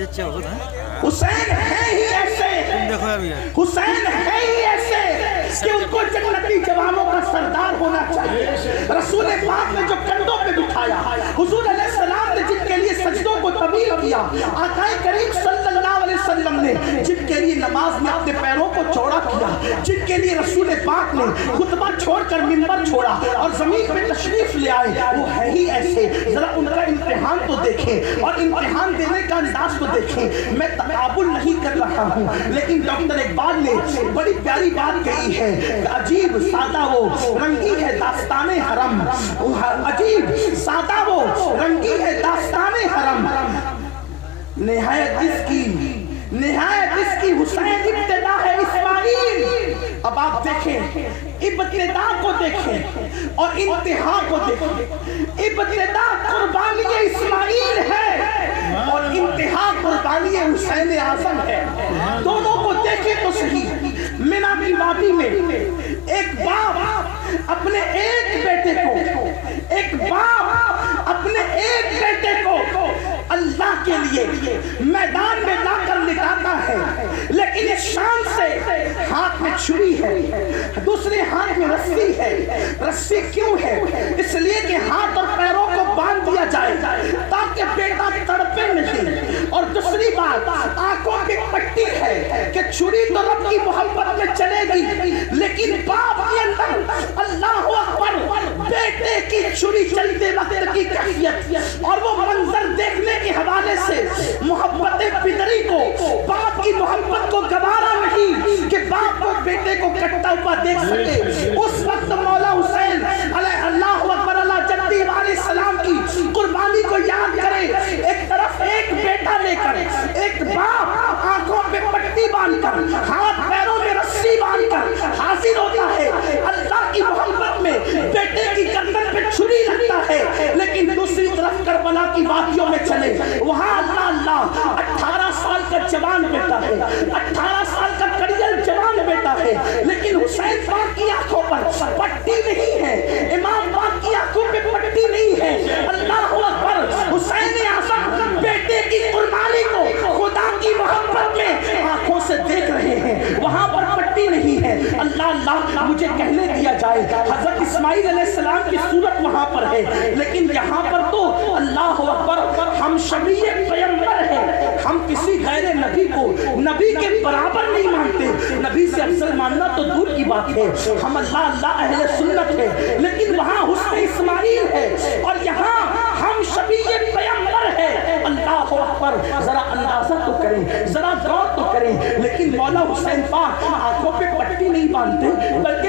حسین ہے ہی ایسے، حسین ہے ہی ایسے کہ ان کو جنتی جوانوں کا سردار ہونا چاہیے۔ رسول پاک نے جو کندھوں پہ بٹھایا، حضور علیہ السلام نے جن کے لیے سجدوں کو طویل کیا، آقا کریم صلی اللہ علیہ وسلم نے جن کے لیے نماز میں اپنے پیروں کو چوڑا کیا، جن کے لیے رسول پاک نے خطبہ چھوڑ کر منبر چھوڑا اور زمین پہ تشریف لے آئے، وہ ہے ہی ایسے۔ ذرا ان کا امتحان تو دیکھیں اور امتحان دینے کا انداز تو دیکھیں۔ میں تقابل نہیں کر رہا ہوں، لیکن ڈاکٹر اقبال نے بڑی پیاری بات کہی ہے کہ عجیب سادہ وہ رنگی ہے داستان حرم، عجیب سادہ وہ رنگی ہے داستان حرم، نہایت اس کی حسین ابتدا ہے اسماعیل۔ اب آپ دیکھیں، ابتدا کو دیکھیں اور انتہا کو دیکھیں۔ ابتدا قربانی اسماعیل ہے اور انتہا قربانی حسین اعظم ہے۔ دونوں کو دیکھیں تو صحیح۔ مینا کی وادی میں ایک باپ اپنے ایک بیٹے کو اللہ کے لیے میدان میں لا کر لٹاتا ہے، لیکن اس شان سے ہاتھ میں چھری ہے، دوسرے ہاتھ میں رسی ہے۔ رسی کیوں ہے؟ اس لیے کہ ہاتھ اور پیروں کو باندھ دیا جائے تاکہ بیٹا تڑپے نہیں، اور دوسری بات آنکھوں کی پٹی ہے کہ چھری تو رب کی محبت میں چلے گی، لیکن باپ کے اندر اللہ اکبر بیٹے کی چھری چلتے وقت کی کیفیت اور وہ منظر دیکھنے کے حوالے سے محبت پدری کو، باپ کی محبت کو گوارا نہیں کہ باپ کو بیٹے کو کٹتا ہوا دیکھ سکے۔ اس وقت مولا حسین علیہ اللہ اکبر اللہ جدی علیہ السلام کی قربانی کو یاد کرے، ایک طرف ایک بیٹا لے کر، ایک باپ آنکھوں پہ پٹی باندھ کر، ہاتھ پیروں میں رسی باندھ کر حاضر ہوتا ہے اللہ کی محبت میں، بیٹے کی گردن پہ چھری رکھتا ہے، لیکن دوسری طرف کربلا کی وادیوں میں چلے، وہاں اللہ 18 سال کا جوان بیٹا ہے، 18 سال کا کڑیل جوان بیٹا ہے، لیکن حسین پاک کی آنکھوں پر پٹی نہیں ہے، امام پاک کی آنکھوں پہ پٹی نہیں ہے۔ اللہ اکبر، حسین اعظم بیٹے کی قربانی کو خدا کی محبت میں آنکھوں سے دیکھ رہے ہیں، وہاں پر پٹی نہیں ہے۔ اللہ مجھے کہنے دیا جائے، حضرت اسماعیل علیہ السلام کی صورت وہاں پر ہے، لیکن یہاں پر تو اللہ اکبر ہم شبیہ پیغمبر ہیں، ہم کسی غیر نبی کو نبی کے برابر نہیں مانتے، نبی سے افضل ماننا تو دور کی بات ہے، ہم اللہ اہل سنت ہے، لیکن وہاں حسن اسماعیل ہے اور یہاں ہم شبیہ پیغمبر ہیں۔ اللہ اکبر، ذرا اندازہ تو کریں، ذرا غور تو کریں، لیکن مولا حسین پاک آنکھوں پہ پٹی نہیں باندھتے، بلکہ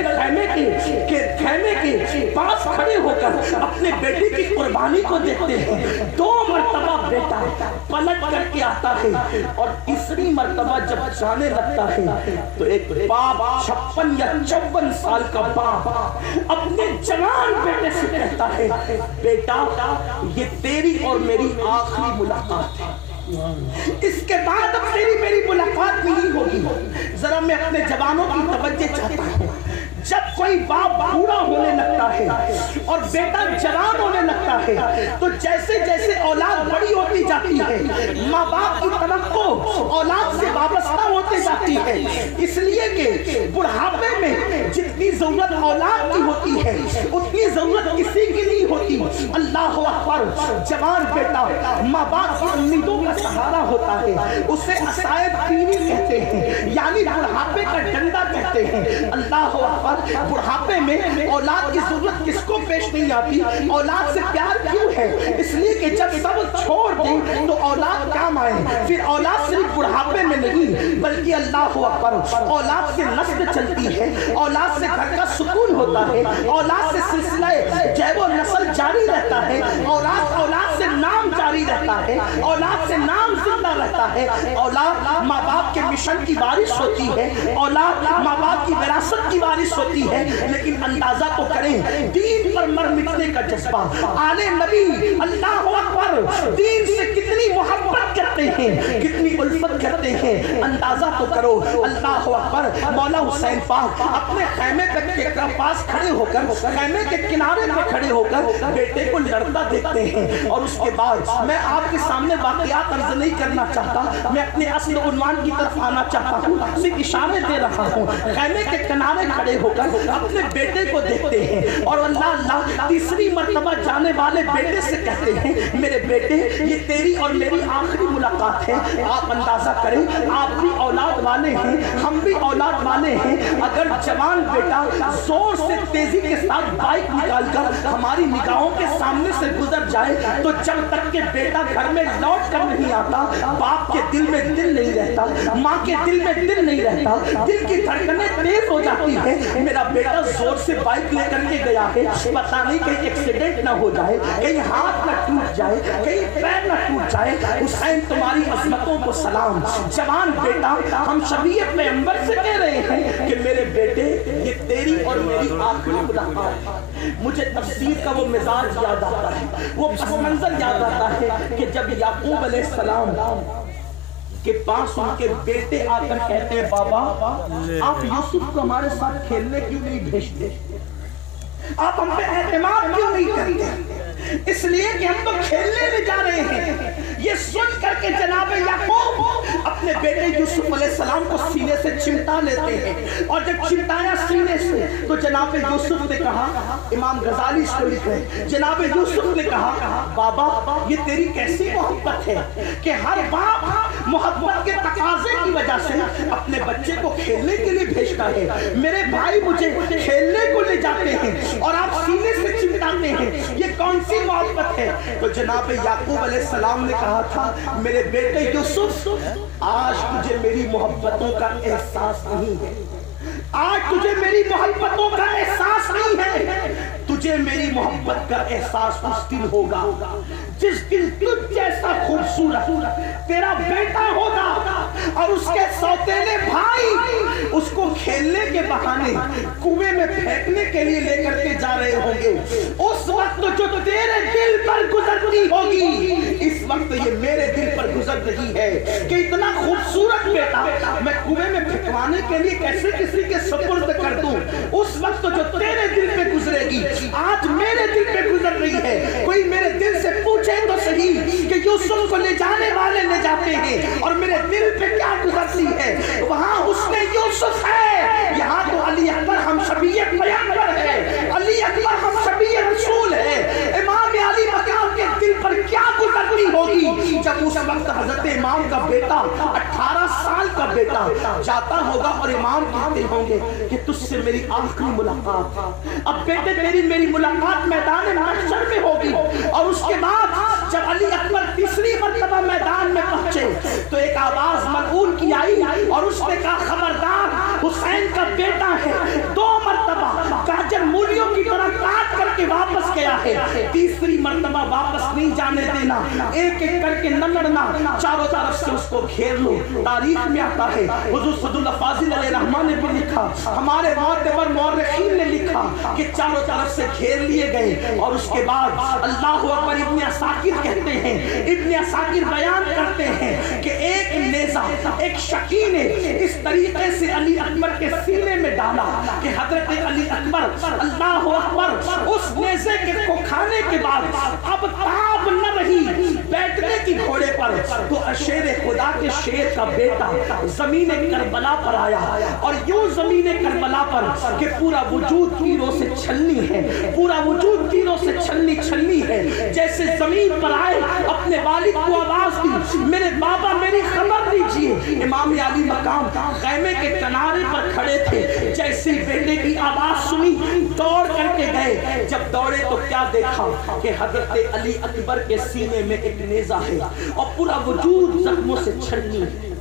خیمے کے پاس کھڑے ہو کر اپنے بیٹے کی قربانی کو دیکھتے ہیں۔ 2 مرتبہ بیٹا پلٹ کر کے آتا ہے اور تیسری مرتبہ جب جانے لگتا ہے تو ایک باپ 56 یا 54 سال کا باپ اپنے جوان بیٹے سے کہتا ہے، بیٹا یہ تیری اور میری آخری ملاقات ہے، اس کے بعد اب تیری میری ملاقات نہیں ہوگی۔ ذرا میں اپنے جوانوں کی توجہ چاہتا ہوں، جب کوئی باپ بوڑھا ہونے لگتا ہے اور بیٹا جوان ہونے لگتا ہے تو جیسے جیسے اولاد بڑی ہوتی جاتی ہے، ماں باپ کی توقع اولاد سے وابستہ ہوتے جاتی ہے، اس لیے کہ بڑھاپے میں جتنی ضرورت اولاد کی ہوتی ہے اتنی ضرورت کسی کی نہیں ہوتی۔ اللہ اکبر، جوان بیٹا ماں باپ کی امیدوں کا سہارا ہوتا ہے، اسے عصایت پینی کہتے ہیں، یعنی بڑھاپے کا ڈنڈا کہتے ہیں۔ اللہ اکبر، بڑھاپے میں اولاد کی ضرورت کس کو پیش نہیں آتی؟ اولاد سے پیار کیوں ہے؟ اس لیے کہ جب سب چھوڑ دیں تو اولاد کام آئے، پھر اولاد صرف بڑھاپے میں نہیں بلکہ اللہ اکبر اولاد سے نسل چلتی ہے، اولاد سے گھر کا سکون ہوتا ہے، اولاد سے سلسلہ جیب و نسل جاری رہتا ہے، اولاد سے نام جاری رہتا ہے، اولاد سے نام زندہ رہتا ہے، اولاد ماں باپ کے مشن کی وارث ہوتی ہے، اولاد ماں باپ کی وراثت کی وارث ہوتی ہے۔ لیکن اندازہ تو کریں، دین پر مر مٹنے کا جذبہ، آل نبی اللہ اکبر اکبر دین سے کتنی محبت کرتے ہیں، کتنی الفت کرتے ہیں، اندازہ تو کرو۔ اللہ اکبر، مولا حسین پاک اپنے خیمے کے پاس کھڑے ہو کر، خیمے کے کنارے پہ کھڑے ہو کر بیٹے کو لڑتا دیکھتے ہیں، اور اس کے بعد میں آپ کے سامنے واقعات عرض نہیں کرنا چاہتا، میں اپنے اصل عنوان کی طرف آنا چاہتا ہوں، صرف اشارے دے رہا ہوں۔ خیمے کے کنارے کھڑے ہو کر اپنے بیٹے کو دیکھتے ہیں، اور اللہ تیسری مرتبہ جانے والے بیٹے سے کہتے ہیں میرے بیٹے یہ تیری اور میری آخری ملاقات ہے، آپ اندازہ کریں آپ بھی اولاد والے ہیں، ہم بھی اولاد والے ہیں، اگر جوان بیٹا زور سے تیزی کے ساتھ بائک نکال کر ہماری نگاہوں کے سامنے سے گزر جائے تو جب تک کہ بیٹا گھر میں لوٹ کر نہیں آتا باپ کے دل میں دل نہیں رہتا، ماں کے دل میں دل نہیں رہتا، دل کی دھڑکنیں تیز ہو جاتی ہے۔ میرا بیٹا زور سے بائک لے کر کے گیا ہے، پتہ نہیں کہیں ایکسیڈنٹ نہ ہو جائے، کہیں ہاتھ نہ ٹوٹ جائے، کہیں پیر نہ ٹوٹ جائے۔ حسین تمہاری عظمتوں کو سلام۔ جوان بیٹا ہم شفیع پیغمبر سے کہہ رہے ہیں کہ میرے بیٹے یہ تیری اور میری آخری ملاقات ہے۔ مجھے تفسیر کا وہ مزاج یاد آتا ہے، وہ پس منظر یاد آتا ہے کہ جب یعقوب علیہ السلام کے پاس ان کے بیٹے آ کر کہتے ہیں بابا آپ یوسف کو ہمارے ساتھ کھیلنے کیوں نہیں بھیجتے، آپ ہم پہ اعتماد کیوں نہیں کرتے؟ اس لیے کہ ہم تو کھیلنے لے جا رہے ہیں۔ یہ سن کر کے جناب یعقوب اپنے بیٹے یوسف علیہ السلام کو سینے سے چمٹا لیتے ہیں، اور جب چمٹایا سینے سے تو جناب یوسف نے کہا، امام غزالی اس کو لکھ رہے ہیں، جناب یوسف نے کہا بابا یہ تیری کیسی محبت ہے کہ ہر باپ محبت کے تقاضے کی وجہ سے اپنے بچے کو کھیلنے کے لیے بھیجتا ہے۔ میرے بھائی مجھے کھیلنے کو لے جاتے ہیں اور آپ سینے سے چمٹاتے ہیں، یہ کون سی محبت ہے؟ تو جناب یعقوب علیہ السلام نے کہا تھا میرے بیٹے یوسف آج تجھے میری محبتوں کا احساس نہیں ہے، آج تجھے میری محبتوں کا احساس نہیں ہے، تجھے میری محبت کا احساس اس دن ہوگا جس دن تجھ جیسا خوبصورت تیرا بیٹا ہوگا اور اس کے سوتیلے بھائی اس کو کھیلنے کے بہانے کنویں میں پھینکنے کے لیے لے کر کے جا رہے ہوں گے۔ اس وقت جو تیرے دل پر گزرتی ہوگی اس وقت یہ میرے دل پر گزر رہی ہے کہ اتنا خوبصورت بیٹا میں کنویں میں پھینکوانے کے لیے کیسے کسی کے سپرد کر دوں۔ اس وقت جو تیرے دل پہ گزرے گی آج میرے دل پہ گزر رہی ہے۔ کوئی میرے دل سے پوچھے تو صحیح کہ یوسف کو لے جانے والے لے جاتے ہیں اور میرے دل پہ کیا گزرتی ہے؟ وہاں حسن یوسف ہے، یہاں تو علی اکبر ہم شفیع پیغمبر ہے، علی اکبر ہم شفیع رسول ہے۔ امام علی مقام کے دل پر کیا گزرتی ہوگی جب اس وقت حضرت امام کا بیٹا 18 سال کا بیٹا جاتا ہوگا اور امام کہتے ہوں گے کہ تجھ سے میری آخری ملاقات، اب بیٹے تیری میری ملاقات میدان محشر میں ہوگی۔ اور اس کے بعد جب علی اکبر تیسری مرتبہ میدان میں پہنچے تو ایک آواز ملعون کی آئی اور اس نے کہا خبردار حسین کا بیٹا ہے، 2 مرتبہ گاجر مولیوں کی طرح کاٹ کر کے واپس گیا ہے، تیسری مرتبہ واپس نہیں جانے دینا، ایک ایک کر کے نہ لڑنا، چاروں طرف سے اس کو گھیر لو۔ تاریخ میں آتا ہے حضور صلی اللہ فاضل علیہ رحمٰن نے بھی لکھا، ہمارے معتبر مورخین نے لکھا کہ چاروں طرف سے گھیر لیے گئے، اور اس کے بعد اللہ اکبر ابن عساکر کہتے ہیں، ابن عساکر بیان کرتے ہیں کہ ایک نیزہ ایک شقی نے اس طریقے سے علی اکبر کے سینے میں ڈالا کہ حضرت علی اکبر اللہ اکبر اس نیزے کو کھانے کے بعد اب تاب نہ رہی بیٹھنے کی گھوڑے پر، تو شیر خدا کے شیر کا بیٹا زمین کربلا پر آیا، اور یوں زمین کربلا پر کہ پورا وجود تیروں سے چھلنی ہے، پورا وجود تیروں سے چھلنی ہے، جیسے زمین پر آئے اپنے والد کو آواز دی میرے بابا میری خبر دیجئے۔ امام علی مقام خیمے کے کنارے پر کھڑے تھے، جیسے بیٹے کی آواز سنی دوڑ کر کے گئے، جب دوڑے تو کیا دیکھا کہ حضرت علی اکبر کے سینے میں ایک نیزہ ہے اور پورا وجود زخموں سے چھلنی ہے،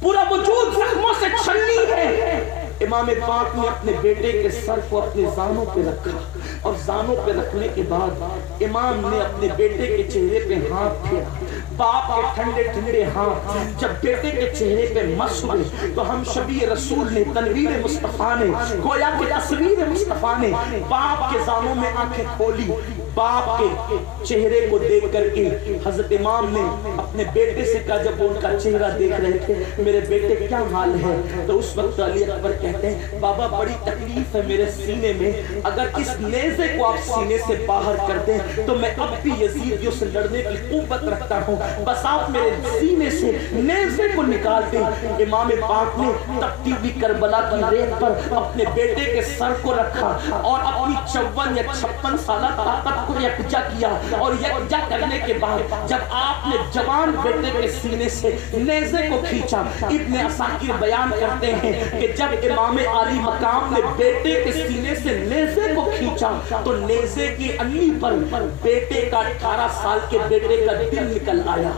پورا وجود زخموں سے چھلنی ہے۔ امام پاک نے اپنے بیٹے کے سر کو اپنے زانوں پہ رکھا، اور زانوں پہ رکھنے کے بعد امام نے اپنے بیٹے کے چہرے پہ ہاتھ پھیرا، باپ کے ٹھنڈے ٹھنڈے ہاتھ جب بیٹے کے چہرے پہ مس ہوئے تو ہم شفیع رسول نے تنویر مصطفیٰ نے گویا کہ تصویر مصطفیٰ نے باپ کے زانوں میں آنکھیں کھولی، باپ کے چہرے کو دیکھ کر کے حضرت امام نے اپنے بیٹے سے کہا، جب وہ ان کا چہرہ دیکھ رہے تھے، میرے بیٹے کیا حال ہے؟ تو اس وقت علی اکبر کہتے ہیں، بابا بڑی تکلیف ہے میرے سینے میں، اگر اس نیزے کو آپ سینے سے باہر کر دیں تو میں اب بھی یزیدیوں سے لڑنے کی قوت رکھتا ہوں، بس آپ میرے سینے سے نیزے کو نکال دیں۔ امام پاک نے تپتی ہوئی کربلا کی ریت پر اپنے بیٹے کے سر کو رکھا اور اپنی 54 یا 56 سالہ طاقت کو یکجا کیا، اور یکجا کرنے کے بعد جب آپ نے جوان بیٹے کے سینے سے نیزے کو کھینچا، ابن عساکر بیان کرتے ہیں کہ جب امام علی مقام نے بیٹے کے سینے سے نیزے کو کھینچا تو نیزے کی انگلی پر بیٹے کا 18 سال کے بیٹے کا دل نکل آیا۔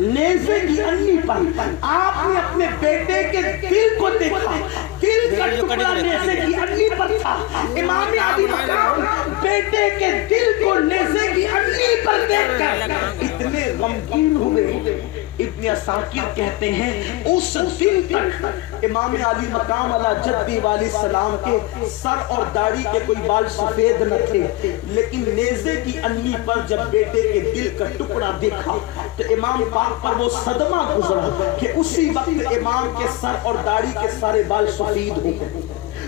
نیزے کی انگلی پر آپ نے اپنے بیٹے کے دل کو دیکھا، دل کا ٹکڑا نیزے کی انگلی پر تھا۔ امام علی مقام بیٹے کے دل کو نیزے کی انگلی پر دیکھ کر اتنے غمگین ہوئے۔ ابن عساکر کہتے ہیں اس دن تک امام علی مقام علی جدی والی السلام کے سر اور داڑھی کے کوئی بال سفید نہ تھے، لیکن نیزے کی انگلی پر جب بیٹے کے دل کا ٹکڑا دیکھا تو امام پاک پر وہ صدمہ گزرا کہ اسی وقت امام کے سر اور داڑھی کے سارے بال سفید ہو گئے۔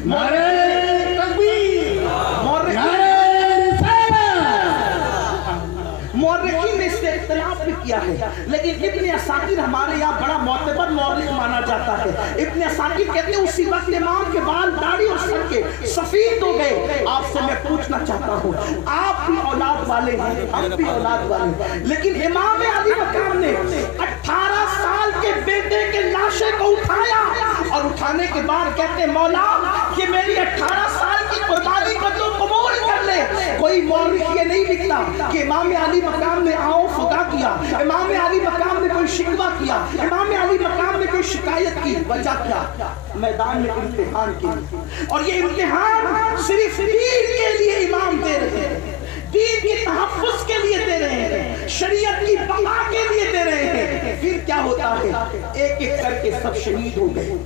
نعرہ تکبیر، مورخین نے اس سے اختلاف بھی کیا ہے، لیکن ابن عساکر ہمارے یہاں بڑا معتبر مورخ مانا جاتا ہے۔ ابن عساکر کہتے ہیں اسی وقت امام کے بال داڑھی اور سر کے سفید ہو گئے۔ آپ سے میں پوچھنا چاہتا ہوں، آپ بھی اولاد والے ہیں، ہم بھی اولاد والے ہیں، لیکن امام علی مقام نے 18 سال کے بیٹے کے لاشے کو اٹھایا اور اٹھانے کے بعد کہتے ہیں مولا یہ میری 18 سال کی قربانی کو تو قبول کر لے۔ کوئی مورخ یہ نہیں لکھتا کہ امام علی مقام نے آؤ فدا کیا، امام علی مقام نے کوئی شکوہ کیا، امام علی مقام نے کوئی شکایت کی۔ وجہ کیا؟ میدان میں امتحان کے لیے، اور یہ امتحان صرف دین کے لیے امام دے رہے ہیں، دین کے تحفظ کے لیے دے رہے ہیں، شریعت کی بقا کے لیے دے رہے ہیں۔ پھر کیا ہوتا ہے؟ ایک ایک کر کے سب شہید ہو گئے،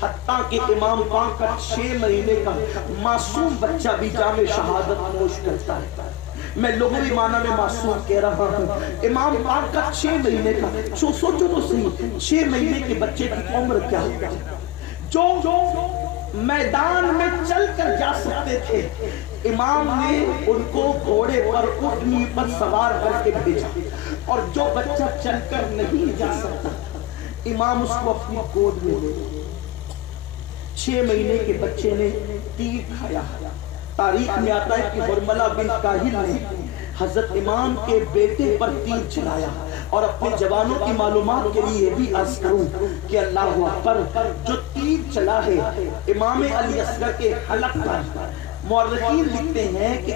حتیٰ کہ امام پاک کا 6 مہینے کا معصوم بچہ بھی جام شہادت نوش کرتا ہے۔ میں لغوی معنی میں معصوم کہہ رہا ہوں، امام پاک کا 6 مہینے کا، سوچو تو صحیح، 6 مہینے کے بچے کی عمر کیا ہے؟ جو میدان میں چل کر جا سکتے تھے، امام نے ان کو گھوڑے پر اونٹنی پر سوار کر کے بھیجا، اور جو بچہ چل کر نہیں جا سکتا امام اس کو اپنی گود میں لے لیا۔ 6 مہینے کے بچے نے تیر کھایا۔ تاریخ میں آتا ہے کہ حرملہ بن کاہل نے حضرت امام کے بیٹے پر تیر چلایا، اور اپنے جوانوں کی معلومات کے لیے بھی عرض کروں کہ اللہ اکبر، جو تیر چلا ہے امام علی اصغر کے حلق پر، مورخین لکھتے ہیں کہ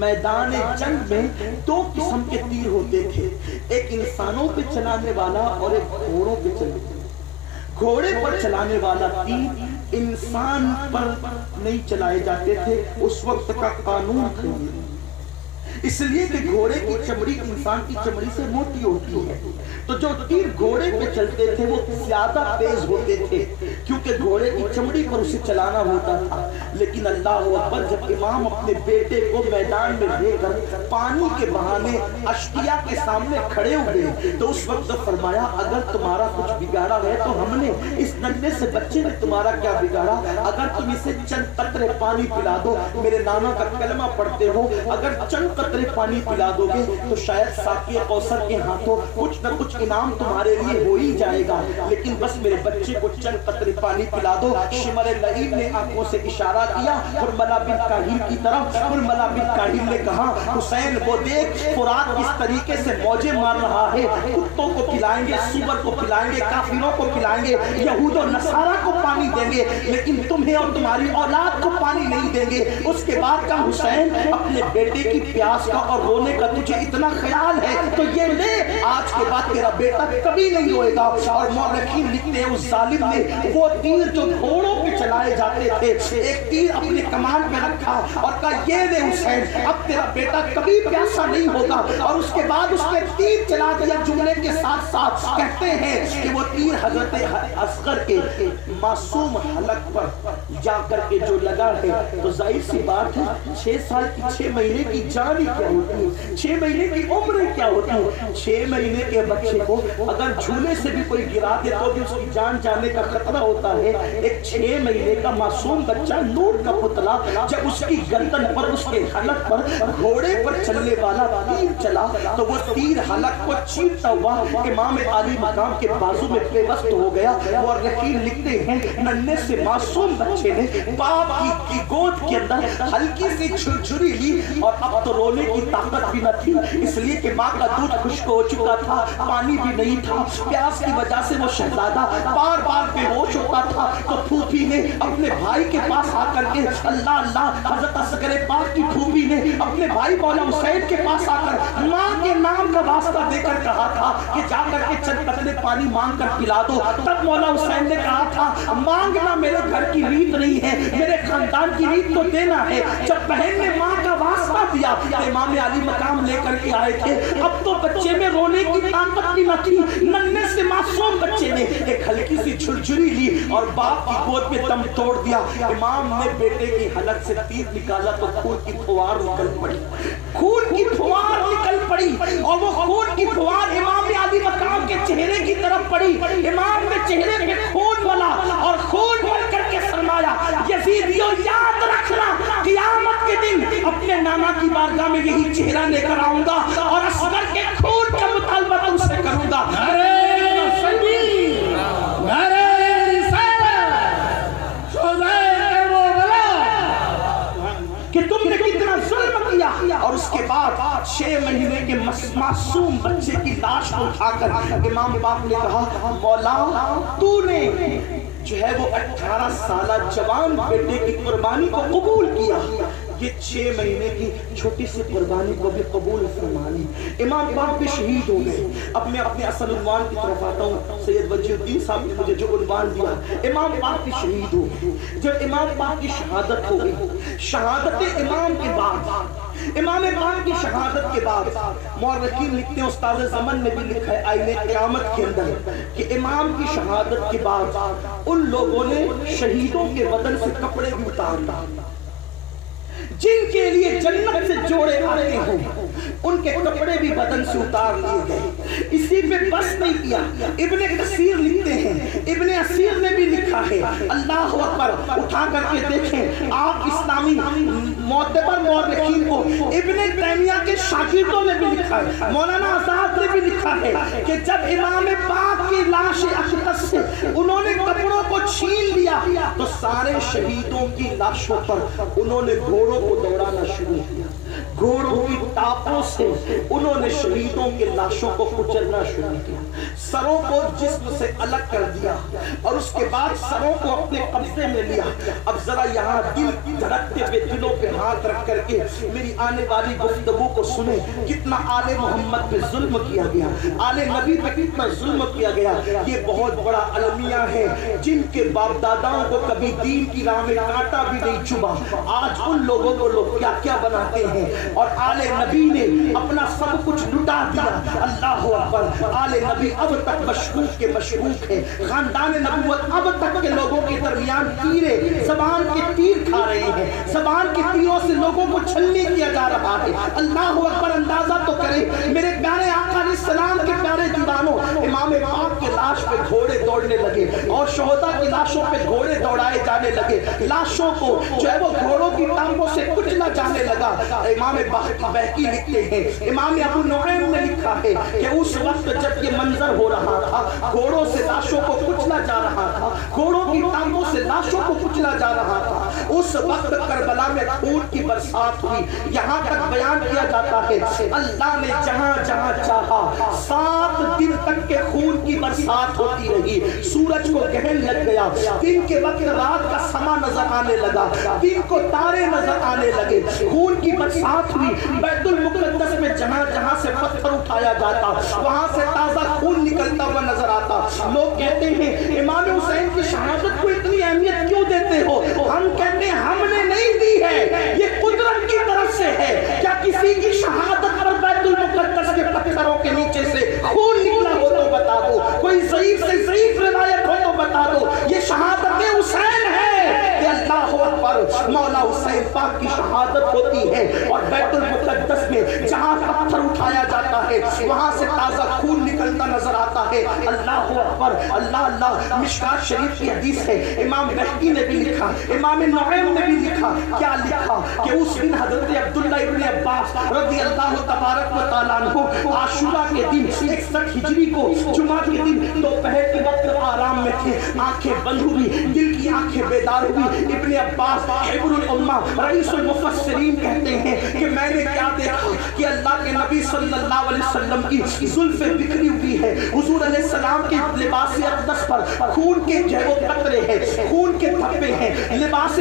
میدان جنگ میں 2 قسم کے تیر ہوتے تھے، ایک انسانوں پہ چلانے والا اور ایک گھوڑوں پہ چلانے والا۔ گھوڑے پر چلانے والا تیر انسان پر نہیں چلائے جاتے تھے، اس وقت کا قانون تھا، اس لیے کہ گھوڑے کی چمڑی انسان کی چمڑی سے موٹی ہوتی ہے، تو جو تیر گھوڑے پہ چلتے تھے وہ زیادہ تیز ہوتے تھے، کیونکہ گھوڑے کی چمڑی پر اسے چلانا ہوتا تھا۔ لیکن اللہ اکبر، جب امام اپنے بیٹے کو میدان میں لے کر پانی کے بہانے اشقیاء کے سامنے کھڑے ہوئے تو اس وقت فرمایا اگر تمہارا کچھ بگاڑا ہے تو ہم نے، اس ننھے سے بچے نے تمہارا کیا بگاڑا؟ اگر تم اسے چند قطرے پانی پلا دو، میرے نانا کا کلمہ پڑھتے ہو، اگر چند قطرے پانی پلا دو گے تو شاید ساقی کوثر کے ہاتھوں کچھ نہ کچھ انعام تمہارے لیے ہو ہی جائے گا، لیکن بس میرے بچے کو چند قطرے پانی پلا دو۔ شمر لعین نے آنکھوں سے اشارہ کیا حرملہ بن کاہل کی طرف۔ حرملہ بن کاہل نے کہا حسین وہ دیکھ فرات کس طریقے سے موجیں مار رہا ہے، کتوں کو پلائیں گے، سور کو پلائیں گے، کافروں کو پلائیں گے، یہود و نصارہ کو پانی دیں گے، لیکن تمہیں اور تمہاری اولاد کو پانی نہیں دیں گے۔ اس کے بعد کا حسین اپنے بیٹے کی پیاس کا اور رونے کا تجھے اتنا خیال ہے تو یہ لے، آج کے بعد تیرا بیٹا کبھی نہیں روئے گا۔ اور مورخین لکھتے ہیں اس ظالم نے وہ تیر جو گھوڑوں پہ چلائے جاتے تھے ایک تیر اپنے کمان پہ رکھا اور کہا یہ لے حسین اب تیرا بیٹا کبھی پیاسا نہیں ہوگا، اور اس کے بعد اس نے تیر چلا دیا۔ جملے کے ساتھ ساتھ کہتے ہیں کہ وہ تیر حضرت اصغر کے معصوم حلق پر جا کر کے جو لگا ہے تو ظاہر سی بات ہے 6 سال کی 6 مہینے کی جان ہی کیا ہوتی ہے، 6 مہینے کی عمر کیا ہوتی ہے۔ 6 مہینے کے بچے کو اگر جھولے سے بھی کوئی گرا دے تو بھی اس کی جان جانے کا خطرہ ہوتا ہے۔ ایک 6 مہینے کا معصوم بچہ نوٹ کا پتلا جب اس کی گردن پر اس کے حلق پر گھوڑے پر چلنے والا تیر چلا تو وہ تیر حلق کو چیرتا ہوا امام عالی مقام کے بازو میں پیوست ہو گیا۔ اور رکیل لکھتے ہیں ننھے سے معصوم بچے نے باپ کی گود کے اندر ہلکی سی چھری لی اور اب تو رونے کی طاقت بھی نہ تھی، اس لیے کہ ماں کا دودھ خشک ہو چکا تھا، پانی بھی نہیں تھا، پیاس کی وجہ سے وہ شہزادہ بار بار بے ہوش ہوتا تھا۔ تو پھوپھی نے اپنے بھائی کے پاس آ کر کے اللہ اللہ حضرت اصغر پاک کی پھوپھی نے اپنے بھائی مولا حسین کے پاس آ کر ماں کے نام کا واسطہ دے کر کہا تھا کہ جا کر کے چند قطرے پانی مانگ کر پلا دو۔ تب مولا حسین نے کہا تھا مانگنا میرے گھر کی ریت نہیں ہے، میرے خاندان کی ریت تو دینا ہے۔ جب بہن نے ماں کا واسطہ دیا تو امام علی مقام لے کر کے آئے تھے، اب تو بچے میں رونے کی طاقت بھی نہ تھی۔ ننھے سے معصوم بچے نے ایک ہلکی سی جھلجھری لی اور باپ کی گود میں دم توڑ دیا۔ امام نے بیٹے کی حلق سے تیر نکالا تو خون کی پھوار نکل پڑی، خون کی پھوار نکل پڑی اور وہ خون کی پھوار امام علی مقام کے چہرے کی طرف پڑی۔ امام نے چہرے پہ خون ملا اور خون مل کر کے فرمایا یزیدیوں یاد رکھنا قیامت کے دن اپنے نانا کی بارگاہ میں یہی چہرہ لے کر آؤں گا اور اصغر کے خون کا مطالبہ تم سے کروں گا۔ کہ تم نے کتنا ظلم کیا۔ اور اس کے بعد 6 مہینے کے معصوم بچے کی لاش کو اٹھا کر امام پاک نے کہا مولا تو نے جو ہے وہ 18 سالہ جوان بیٹے کی قربانی کو قبول کیا، یہ 6 مہینے کی چھوٹی سی قربانی کو بھی قبول فرما لی۔ امام پاک بھی شہید ہو گئے۔ اب میں اپنے اصل عنوان کی طرف آتا ہوں۔ سید وجیہ الدین صاحب نے مجھے جو عنوان دیا امام پاک بھی شہید ہو گئے۔ جب امام پاک کی شہادت ہو گئی، شہادت امام کے بعد امام پاک کی شہادت کے بعد مورخین لکھتے ہیں، استاد زمن نے بھی لکھا ہے آئین قیامت کے اندر کہ امام کی شہادت کے بعد ان لوگوں نے شہیدوں کے بدن سے کپڑے بھی اتار دیے، جن کے لیے جنت سے جوڑے آتے ہیں ان کے کپڑے بھی بدن سے اتار لیے گئے۔ اسی پہ بس نہیں کیا، ابن کثیر لکھتے ہیں، ابن اسیر نے بھی لکھا ہے، اللہ اکبر، اٹھا کر کے دیکھیں آپ اسلامی معتبر مورخین کو ابن تیمیہ کے شاگردوں نے بھی لکھا ہے، مولانا آزاد نے بھی لکھا ہے کہ جب امام پاک کی لاش اقدس سے انہوں نے کپڑوں کو چھین لیا تو سارے شہیدوں کی لاشوں پر انہوں نے گھوڑوں کو دوڑانا شروع کیا، گھوڑوں کی ٹاپوں سے انہوں نے شہیدوں کے لاشوں کو کچلنا شروع کیا، سروں کو جسم سے الگ کر دیا اور اس کے بعد سروں کو اپنے قبضے میں لیا۔ اب ذرا یہاں دل دھڑکتے ہوئے دلوں پہ ہاتھ رکھ کر کے میری آنے والی گفتگو کو سنیں، کتنا آل محمد پہ ظلم کیا گیا، آل نبی پہ کتنا ظلم کیا گیا۔ یہ بہت بڑا المیہ ہے جن کے باپ داداؤں کو کبھی دین کی راہ میں کانٹا بھی نہیں چبھا، آج ان لوگوں کو لوگ کیا کیا بناتے ہیں، اور آل نبی نے اپنا سب کچھ لٹا دیا۔ اللہ اکبر، آل نبی اب تک مشکوک کے مشکوک ہے، خاندان نبوت اب تک کے لوگوں کے درمیان تیرے زبان کے تیر کھا رہے ہیں، زبان کے تیروں سے لوگوں کو چھلنی کیا جا رہا ہے۔ اللہ اکبر، اندازہ تو کرے میرے پیارے آقا علیہ السلام کے پیارے دیوانوں، امام پاک کے لاش پہ گھوڑے دوڑنے لگے اور شہداء کی لاشوں پہ گھوڑے دوڑائے جانے لگے، لاشوں کو جو ہے وہ گھوڑوں کی ٹانگوں سے کچلا جانے لگا۔ امام بہقی لکھتے ہیں، امام ابو نعیم نے لکھا ہے کہ اس وقت جب یہ منظر ہو رہا تھا، گھوڑوں سے لاشوں کو کچلا جا رہا تھا، گھوڑوں کی ٹانگوں سے لاشوں کو کچلا جا رہا تھا، اس وقت کربلا میں خون کی برسات ہوئی۔ یہاں تک بیان کیا جاتا ہے اللہ نے جہاں جہاں چاہا 7 دن تک کے خون کی برسات ہوتی رہی، سورج کو گہن لگ گیا، دن کے وقت رات کا سما نظر آنے لگا، دن کو تارے نظر آنے لگے، خون کی برسات ہوئی۔ بیت المقدس میں جہاں جہاں سے پتھر اٹھایا جاتا وہاں سے تازہ خون تھا۔ لوگ کہتے ہیں امام حسین کی شہادت کو اتنی اہمیت کیوں دیتے ہو؟ ہم کہتے ہیں ہم نے نہیں دی ہے، یہ قدرت کی طرف سے ہے۔ کیا کسی کی شہادت پر بیت المقدس کے پتھروں کے نیچے سے خون نکلا ہو تو بتا دو، کوئی ضعیف سے ضعیف روایت ہو تو بتا دو۔ یہ شہادت حسین ہے کہ اللہ اکبر، مولا حسین پاک کی شہادت ہوتی ہے اور بیت المقدس میں جہاں پتھر اٹھایا جاتا ہے وہاں سے تازہ خون نکلتا نظر آتا ہے۔ اللہ اکبر، اللہ اللہ۔ مشکات شریف کی حدیث ہے، امام بہقی نے بھی لکھا، امام نعیم نے بھی لکھا، کیا لکھا کہ اس دن حضرت عبداللہ ابن عباس رضی اللہ تبارک و تعالیٰ عنہ عاشورہ کے دن 61 ہجری کو جمعہ کے دن دوپہر کے وقت آرام میں تھے، آنکھیں بند ہوئی، دل کی آنکھیں بیدار ہوئی۔ ابن عباس حبر الامہ رئیس المفسرین کہتے ہیں کہ میں نے کیا دیکھا کہ اللہ کے نبی صلی اللہ علیہ وسلم کی زلفیں بکھری ہوئی ہے، حضور علیہ السلام کے لباس اقدس پر خون کے جو قطرے ہیں، خون کے دھبے ہیں، لباس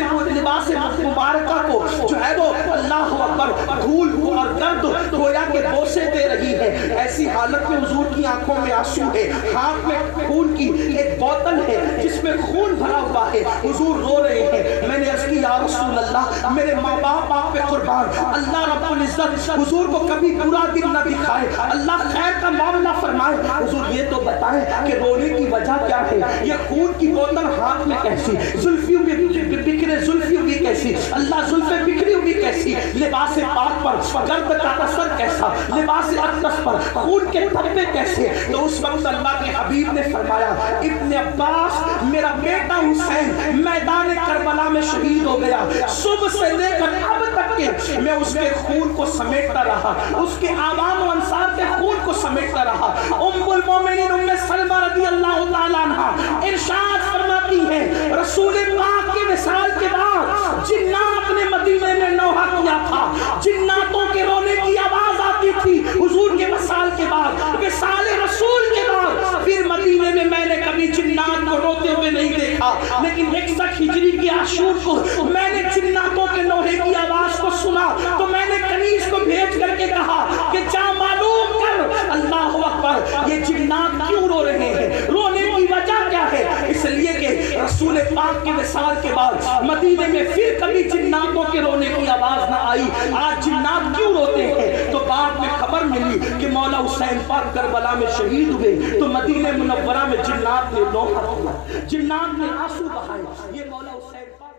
مبارکہ کو جو ہے وہ اللہ اکبر دھول اور گرد گویا کے بوسے دے رہی ہے۔ ایسی حالت میں حضور کی آنکھوں میں آنسو ہے، ہاتھ میں خون کی ایک بوتل ہے جس میں خون بھرا ہوا ہے، حضور رو رہے ہیں۔ میں نے عرض کی یا رسول اللہ، میرے ماں باپ آپ پہ قربان، اللہ رب العزت حضور کو کبھی برا دن نہ دکھائے، اللہ خیر کا معاملہ فرمائے۔ حضور یہ تو بتائیں کہ رونے کی وجہ کیا ہے؟ یہ خون کی بوتل ہاتھ میں کیسی، زلفیوں میں بکھرے زلفیوں بھی کیسی، اللہ زلفیں بکھری ہوئی کیسی، لباس پاک پر گرد کا اثر کیسا، لباس اقدس پر خون کے دھبے کیسے؟ تو اس وقت اللہ کے حبیب نے فرمایا ابن عباس، میرا بیٹا حسین میدان کربلا میں شہید ہو گیا، صبح سے لے کر اب تک کے میں اس کے خون کو سمیٹتا رہا، اس کے عوام و انصار کے خون کو سمیٹتا رہا۔ ام المومنین ام سلمہ رضی اللہ تعالیٰ عنہ ارشاد فرماتی ہیں رسول پاک کی وصال کے بعد جنات نے مدینے میں نوحہ کیا تھا، جناتوں کے رونے کی آواز آتی تھی حضور کے وصال کے بعد، وصال رسول کے بعد۔ پھر مدینے میں میں نے کبھی جنات کو روتے ہوئے نہیں دیکھا، لیکن 61 ہجری کے عاشور کو میں نے جناتوں کے نوحے کی آواز کو سنا تو میں نے کنیز کو بھیج کر کے کہا کہ جا معلوم کر اللہ اکبر یہ جنات کیوں رو رہے ہیں، رونے کی وجہ کیا ہے؟ اس لیے کہ رسول پاک کے وصال کے بعد مدینے میں پھر کبھی جناتوں کے رونے کی آواز نہ آئی۔ آج جنات کیوں روتے ہیں؟ تو بعد میں خبر ملی کہ مولا حسین پاک کربلا میں شہید ہوئے تو مدینہ منورہ میں جنات نے نوحہ کیا، جنات نے آنسو بہائے۔ یہ مولا حسین پاک